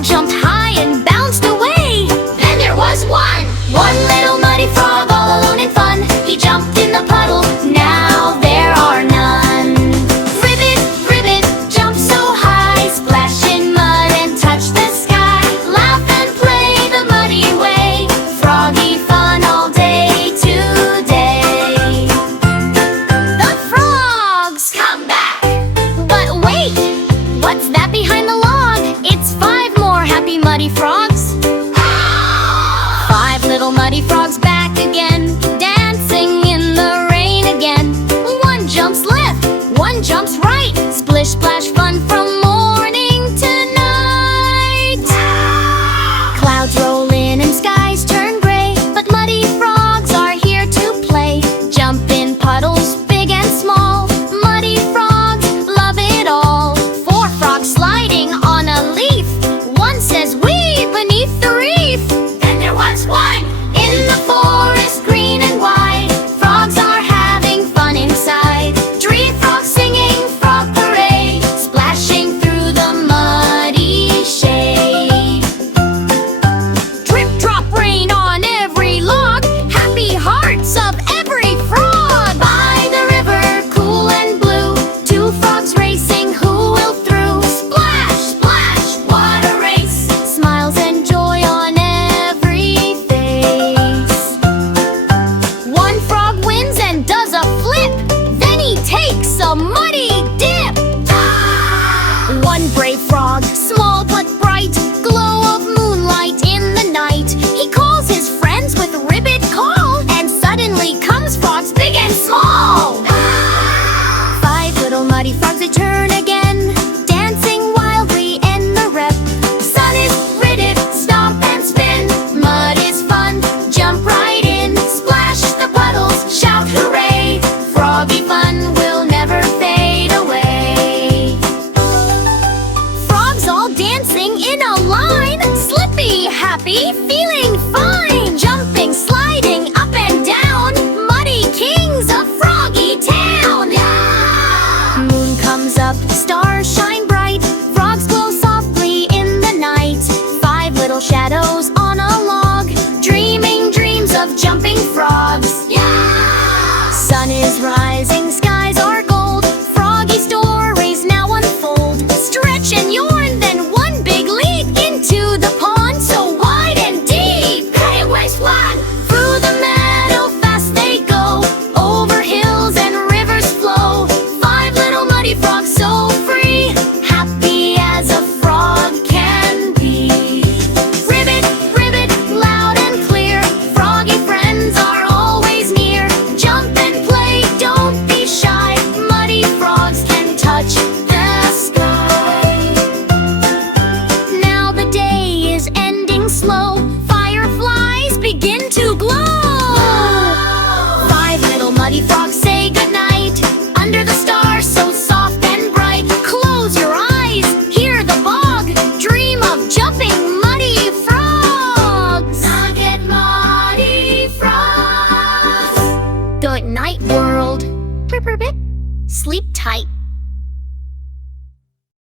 One jumped high and bounced away. Then there was one little muddy frog all alone in fun. He jumped in the puddle, now there are none. Ribbit, ribbit, jump so high, splash in mud and touch the sky. Laugh and play the muddy way, froggy fun all day today. The frogs come back. But wait, what's that behind the log? It's 5 more happy muddy frogs. 5 little muddy frogs back again, dancing in the rain again. One jumps left, one jumps right, splish splash fun from morning to night. Clouds roll in and skies turn gray, but muddy frogs are here to play. Jump in puddles big and small, muddy frogs love it all. 4 frogs sliding on a leaf, one says wee beneath the reef. Then there was one in the forest green and wide. Frogs are having fun inside. 3 frogs singing frog parade, splashing through the muddy shade. Drip drop rain on every log, happy hearts of every frog. By the river cool and blue, 2 frogs racing, who will through? Splash, splash, what a race, smiles and joy on every face. 1 frog wins and does a flip, then he takes a muddy dip. 1 brave frog, small but bright, glow of moonlight in the night. He calls his friends with ribbit call, and suddenly comes frogs big and small. 5 little muddy frogs, they turn again, dancing wildly in the rep. Sun is rid, stomp and spin, mud is fun, jump right in. Splash the puddles, shout hooray, froggy fun will never fade away. Frogs all dancing in a line, slippy, happy, feeling fine. Jumping, sliding up and down, muddy kings of Froggy Town. Moon comes up, stars shine bright, frogs glow softly in the night. 5 little shadows on a log, dreaming dreams of jumping frogs. Sun is rising, skies are gold, froggy stories now unfold. Stretch and yawn, then one big leap into the pond so wide and deep. Hey, waves fly through the meadow, fast they go, over hills and rivers flow. 5 little muddy frogs so free, happy as a frog can be. Ribbit, ribbit, loud and clear, froggy friends are always near. Jump and play, don't be shy, muddy frogs can touch the sky. Now the day is ending slow, fireflies begin to glow. 5 little muddy frogs say goodnight, under the stars so soft and bright. Close your eyes, hear the bog, dream of jumping muddy frogs. Nugget muddy frogs. Good night, world. Sleep tight.